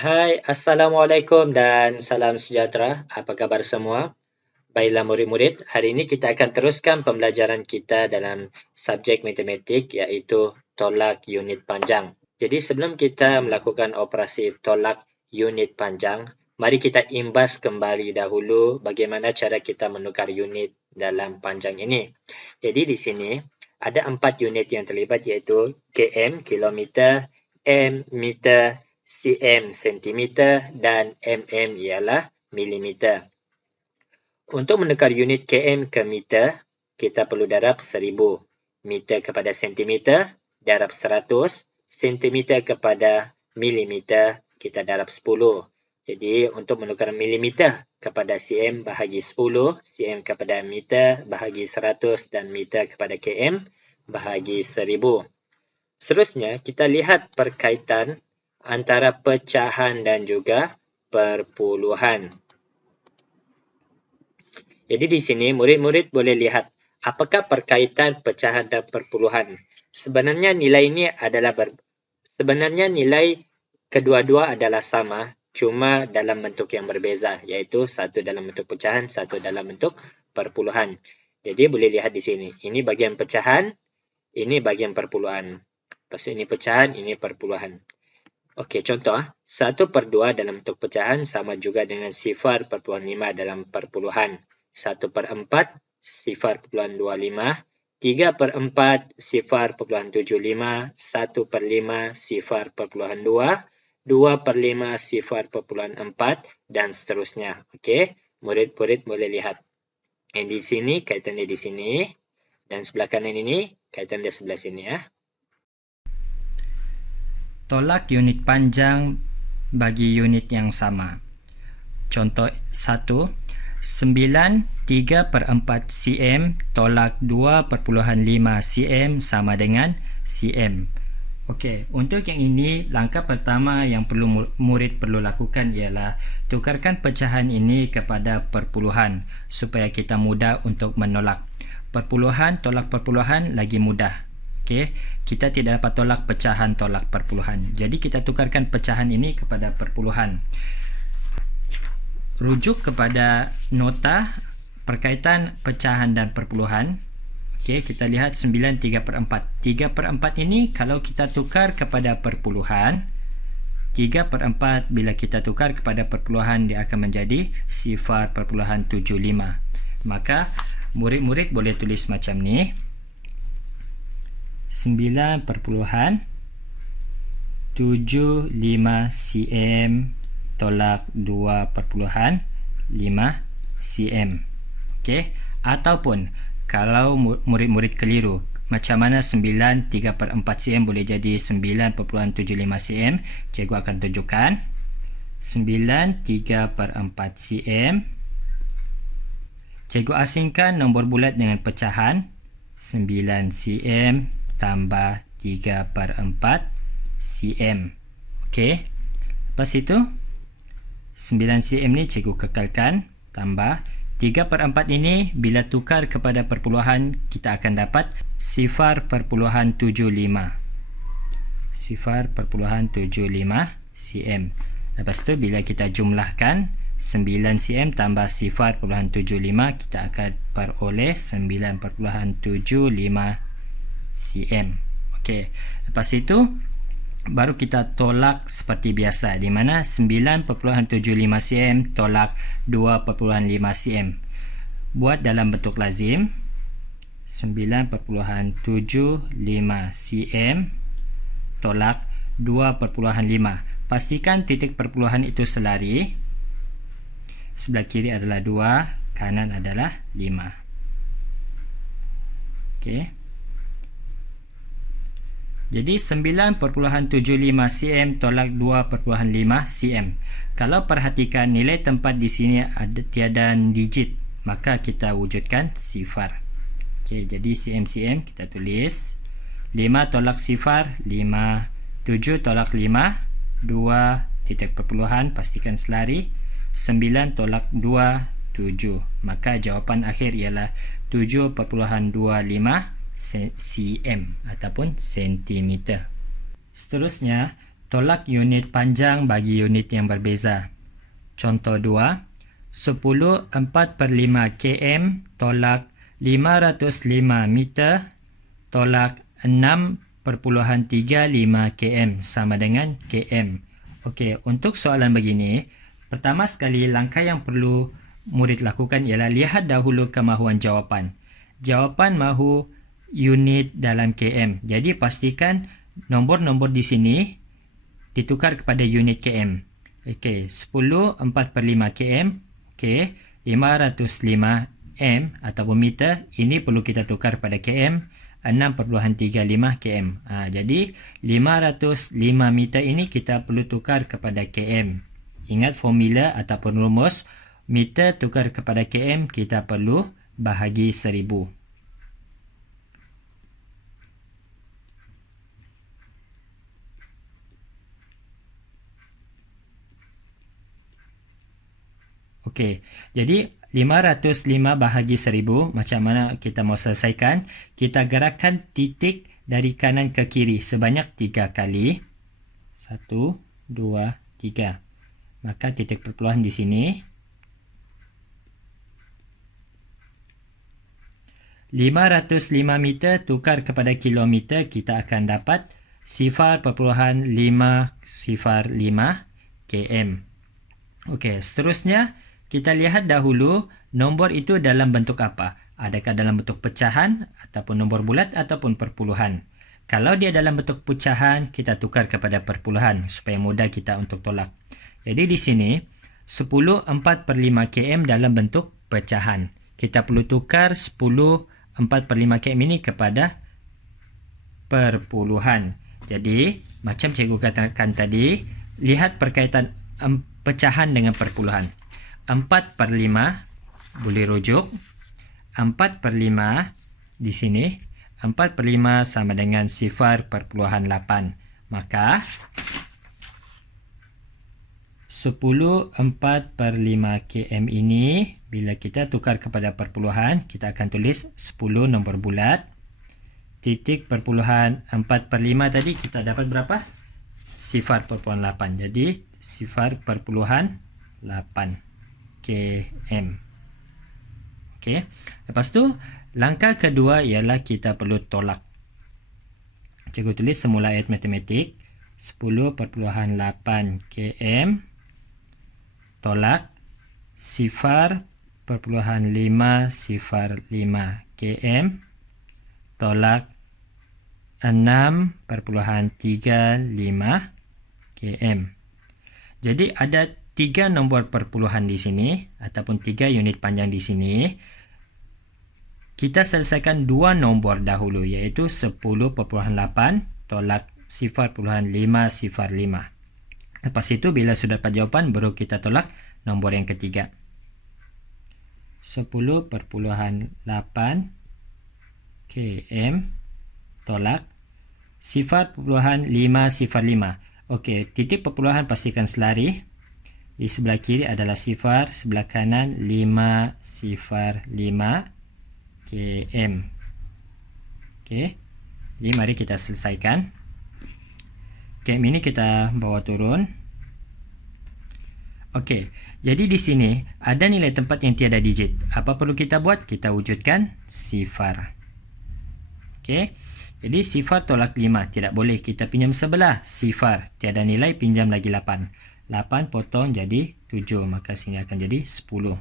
Hai, Assalamualaikum dan salam sejahtera. Apa kabar semua? Baiklah murid-murid, hari ini kita akan teruskan pembelajaran kita dalam subjek matematik iaitu tolak unit panjang. Jadi sebelum kita melakukan operasi tolak unit panjang, mari kita imbas kembali dahulu bagaimana cara kita menukar unit dalam panjang ini. Jadi di sini ada 4 unit yang terlibat iaitu km, kilometer, m, meter, cm, sentimeter dan mm ialah milimeter. Untuk menukar unit km ke meter, kita perlu darab 1000. Meter kepada sentimeter, darab 100. Sentimeter kepada milimeter, kita darab 10. Jadi, untuk menukar milimeter kepada cm, bahagi 10. Cm kepada meter, bahagi 100. Dan meter kepada km, bahagi 1000. Seterusnya, kita lihat perkaitan antara pecahan dan juga perpuluhan. Jadi di sini murid-murid boleh lihat apakah perkaitan pecahan dan perpuluhan. Sebenarnya nilai kedua-dua adalah sama, cuma dalam bentuk yang berbeza, iaitu satu dalam bentuk pecahan, satu dalam bentuk perpuluhan. Jadi boleh lihat di sini, ini bagian pecahan, ini bagian perpuluhan. Lepas ini pecahan, ini perpuluhan. Okey, contoh 1/2 dalam bentuk pecahan sama juga dengan 0.5 dalam perpuluhan. 1/4 0.25, 3/4 0.75, 1/5 0.2, 2/5 0.4 dan seterusnya. Okey, murid-murid boleh lihat. Di sini kaitan dia di sini dan sebelah kanan ini kaitan dia sebelah sini ya. Tolak unit panjang bagi unit yang sama. Contoh 1, 9 3/4 cm tolak 2.5 cm sama dengan cm. Okey, untuk yang ini langkah pertama yang murid perlu lakukan ialah tukarkan pecahan ini kepada perpuluhan supaya kita mudah untuk menolak. Perpuluhan tolak perpuluhan lagi mudah. Okey, kita tidak dapat tolak pecahan tolak perpuluhan. Jadi kita tukarkan pecahan ini kepada perpuluhan. Rujuk kepada nota perkaitan pecahan dan perpuluhan. Okey, kita lihat 9 3/4. 3/4 ini kalau kita tukar kepada perpuluhan, 3/4 bila kita tukar kepada perpuluhan dia akan menjadi 0.75. Maka murid-murid boleh tulis macam ni. 9.75 cm tolak 2.5 cm. Okey, ataupun kalau murid-murid keliru, macam mana 9 3/4 cm boleh jadi 9.75 cm? Cikgu akan tunjukkan. 9 3/4 cm. Cikgu asingkan nombor bulat dengan pecahan 9 cm tambah 3/4 cm. Okey. Lepas itu 9 cm ni cikgu kekalkan tambah 3/4 ini bila tukar kepada perpuluhan kita akan dapat 0.75. 0.75 cm. Lepas tu bila kita jumlahkan 9 cm tambah 0.75 kita akan peroleh 9.75 cm. Okey, lepas itu baru kita tolak seperti biasa di mana 9.75 cm tolak 2.5 cm. Buat dalam bentuk lazim 9.75 cm tolak 2.5. Pastikan titik perpuluhan itu selari. Sebelah kiri adalah 2, kanan adalah 5. Okey. Jadi 9.75 cm tolak 2.5 cm. Kalau perhatikan nilai tempat di sini ada tiada digit, maka kita wujudkan sifar. Okey, jadi cm kita tulis 5 tolak sifar 5, 7 tolak 5 2 titik perpuluhan pastikan selari, 9 tolak 2 7. Maka jawapan akhir ialah 7.25 cm ataupun sentimeter. Seterusnya, tolak unit panjang bagi unit yang berbeza. Contoh 2, 10 4/5 km tolak 505 meter tolak 6.35 km sama dengan km. Okey, untuk soalan begini, pertama sekali langkah yang perlu murid lakukan ialah lihat dahulu kemahuan jawapan. Jawapan mahu unit dalam km. Jadi pastikan nombor-nombor di sini ditukar kepada unit km. Okey, 10 4/5 km. Okey, 505 m ataupun meter, ini perlu kita tukar pada km, 6.35 km. Jadi 505 meter ini kita perlu tukar kepada km. Ingat formula ataupun rumus, meter tukar kepada km kita perlu bahagi 1000. Okey, jadi 505 bahagi 1000, macam mana kita mau selesaikan? Kita gerakkan titik dari kanan ke kiri sebanyak 3 kali. 1, 2, 3. Maka titik perpuluhan di sini. 505 meter tukar kepada kilometer, kita akan dapat 0.505 km. Okey, seterusnya kita lihat dahulu nombor itu dalam bentuk apa. Adakah dalam bentuk pecahan ataupun nombor bulat ataupun perpuluhan. Kalau dia dalam bentuk pecahan, kita tukar kepada perpuluhan supaya mudah kita untuk tolak. Jadi di sini 10 4/5 km dalam bentuk pecahan. Kita perlu tukar 10 4/5 km ini kepada perpuluhan. Jadi macam cikgu katakan tadi, lihat perkaitan pecahan dengan perpuluhan. 4/5 boleh rujuk 4/5 di sini. 4/5 sama dengan 0.8. Maka 10 4/5 km ini bila kita tukar kepada perpuluhan, kita akan tulis 10 nombor bulat. Titik perpuluhan 4/5 tadi kita dapat berapa? 0.8. Jadi 0.8 km. Okey. Lepas tu, langkah kedua ialah kita perlu tolak. Cikgu tulis semula ayat matematik 10.8 km tolak 0.505 km tolak 6.35 km. Jadi ada 3 nombor perpuluhan di sini ataupun 3 unit panjang di sini. Kita selesaikan 2 nombor dahulu, iaitu 10.8 tolak 0.505. Lepas itu bila sudah dapat jawapan baru kita tolak nombor yang ketiga. 10.8 km tolak 0.505. Okey, titik perpuluhan pastikan selari. Di sebelah kiri adalah 0, sebelah kanan 505 km. Okey. Jadi mari kita selesaikan. Km ini kita bawa turun. Okey. Jadi di sini ada nilai tempat yang tiada digit. Apa perlu kita buat? Kita wujudkan 0. Okey. Jadi 0 tolak 5. Tidak boleh. Kita pinjam sebelah. 0. Tiada nilai, pinjam lagi 8. 8 potong jadi 7. Maka sini akan jadi 10.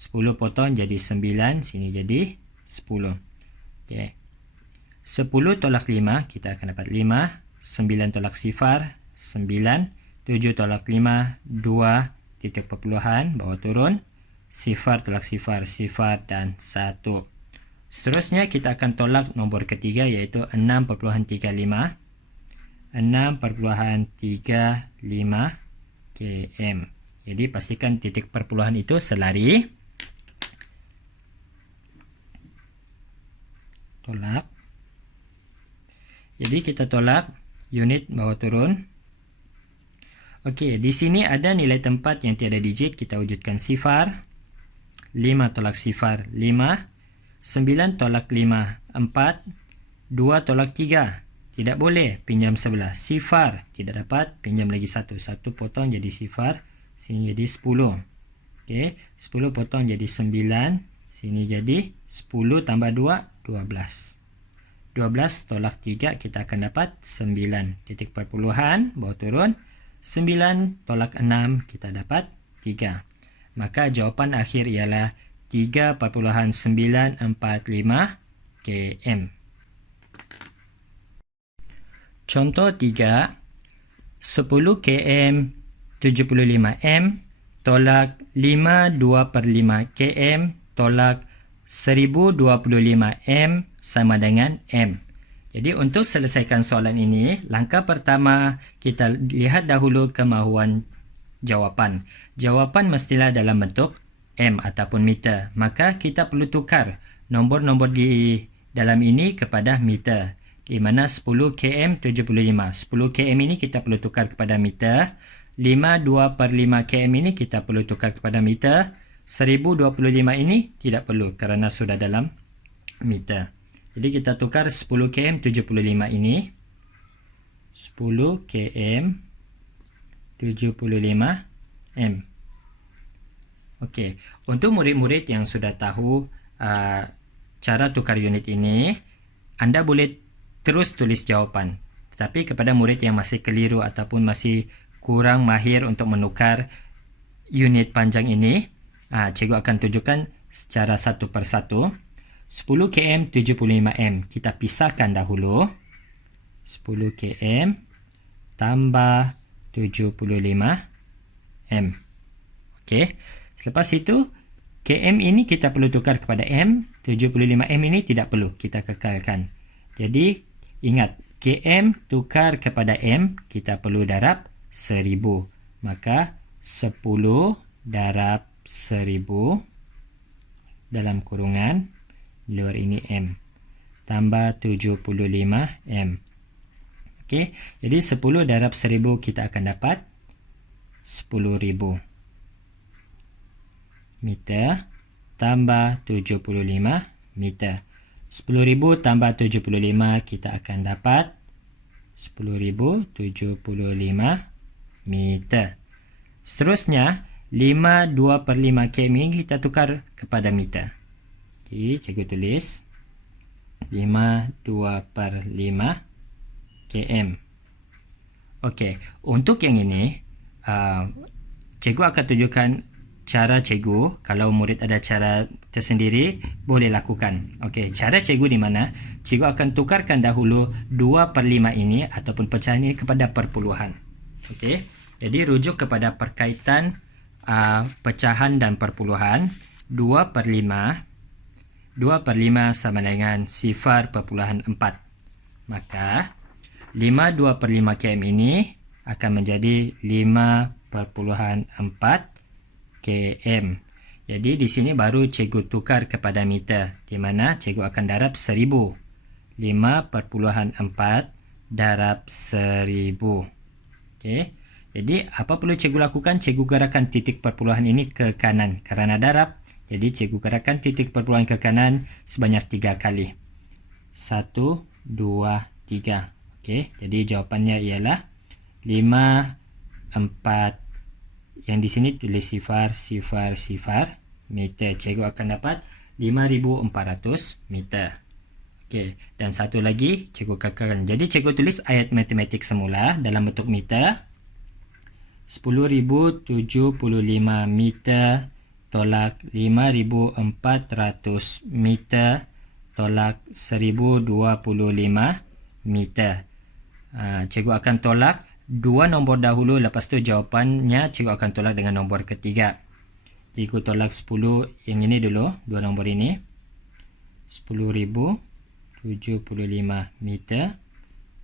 10 potong jadi 9. Sini jadi 10. Okay. 10 tolak 5. Kita akan dapat 5. 9 tolak 0. 9. 7 tolak 5. 2. Titik perpuluhan. Bawa turun. 0 tolak 0. 0 dan 1. Seterusnya kita akan tolak nombor ketiga, iaitu 6.35. 6.35 km. Jadi pastikan titik perpuluhan itu selari. Tolak. Jadi kita tolak unit bawa turun. Okey, di sini ada nilai tempat yang tiada digit, kita wujudkan 0. 5 tolak 0, 5. 9 tolak 5, 4. 2 tolak 3. tidak boleh, pinjam sebelah. Sifar, tidak dapat, pinjam lagi 1. 1 potong jadi sifar, sini jadi 10. Okey, 10 potong jadi 9, sini jadi 10 tambah 2, 12. 12 tolak 3, kita akan dapat 9. Titik perpuluhan, bawah turun. 9 tolak 6, kita dapat 3. Maka jawapan akhir ialah 3.945 km. Contoh 3, 10 km 75 m tolak 52/5 km tolak 1025 m sama dengan m. Jadi untuk selesaikan soalan ini, langkah pertama kita lihat dahulu kemahuan jawapan. Jawapan mestilah dalam bentuk m ataupun meter. Maka kita perlu tukar nombor-nombor di dalam ini kepada meter. Di mana 10 km 75. 10 km ini kita perlu tukar kepada meter. 52/5 km ini kita perlu tukar kepada meter. 1025 ini tidak perlu kerana sudah dalam meter. Jadi kita tukar 10 km 75 ini. 10 km 75 m. Okey, untuk murid-murid yang sudah tahu cara tukar unit ini, anda boleh terus tulis jawapan. Tetapi kepada murid yang masih keliru ataupun masih kurang mahir untuk menukar unit panjang ini, cikgu akan tunjukkan secara satu persatu. 10 km 75 m kita pisahkan dahulu. 10 km tambah 75 m. Okey. Selepas itu km ini kita perlu tukar kepada m. 75 m ini tidak perlu, kita kekalkan. Jadi ingat, km tukar kepada m kita perlu darab 1000. Maka 10 darab 1000 dalam kurungan di luar ini m tambah 75 m. Okey, jadi 10 darab 1000 kita akan dapat 10,000 meter tambah 75 meter. 10,000 tambah 75 kita akan dapat 10,075 meter. Seterusnya 52/5 km kita tukar kepada meter. Okey, cikgu tulis 52/5 km. Okey, untuk yang ini cikgu akan tunjukkan cara cikgu. Kalau murid ada cara tersendiri, boleh lakukan. Okey, cara cikgu di mana? Cikgu akan tukarkan dahulu 2/5 ini ataupun pecahan ini kepada perpuluhan. Okey, jadi rujuk kepada perkaitan pecahan dan perpuluhan. 2/5 sama dengan 0.4. Maka 52/5 km ini akan menjadi 5.4 km. Jadi di sini baru cikgu tukar kepada meter, di mana cikgu akan darab 1000. 5.4 darab 1000. Okey. Jadi apa perlu cikgu lakukan? Cikgu gerakkan titik perpuluhan ini ke kanan kerana darab. Jadi cikgu gerakkan titik perpuluhan ke kanan sebanyak 3 kali. 1, 2, 3. Okey, jadi jawapannya ialah 5, 4. Yang di sini tulis sifar meter. Cikgu akan dapat 5,400 meter. Okey, dan satu lagi cikgu kekalkan. Jadi cikgu tulis ayat matematik semula dalam bentuk meter. 10,075 meter tolak 5,400 meter tolak 1,025 meter. Cikgu akan tolak dua nombor dahulu, lepas tu jawapannya cikgu akan tolak dengan nombor ketiga. Cikgu tolak 10 yang ini dulu, dua nombor ini. 10,075 meter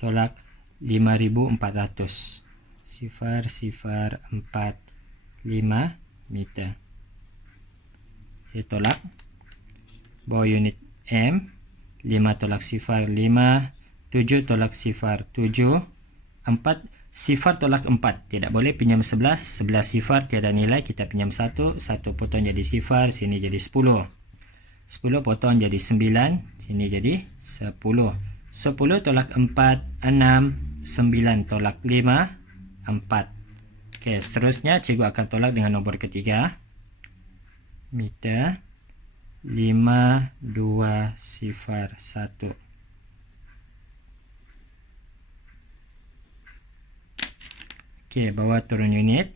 tolak 5,400. 0,045 meter. Dia tolak bawah unit M. 5 tolak 0,5. 7 tolak 0,7. 4 sifar tolak 4. Tidak boleh pinjam 11. 11 sifar tiada nilai. Kita pinjam 1. 1 potong jadi sifar. Sini jadi 10. 10 potong jadi 9. Sini jadi 10. 10 tolak 4, 6. 9 tolak 5, 4. Okey, seterusnya cikgu akan tolak dengan nombor ketiga. Meter 5201. Okey, bawa turun unit.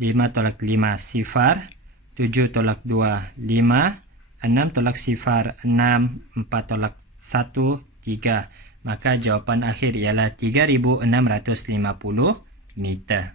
5 tolak 5, sifar. 7 tolak 2, 5. 6 tolak sifar, 6. 4 tolak 1, 3. Maka jawapan akhir ialah 3,650 meter.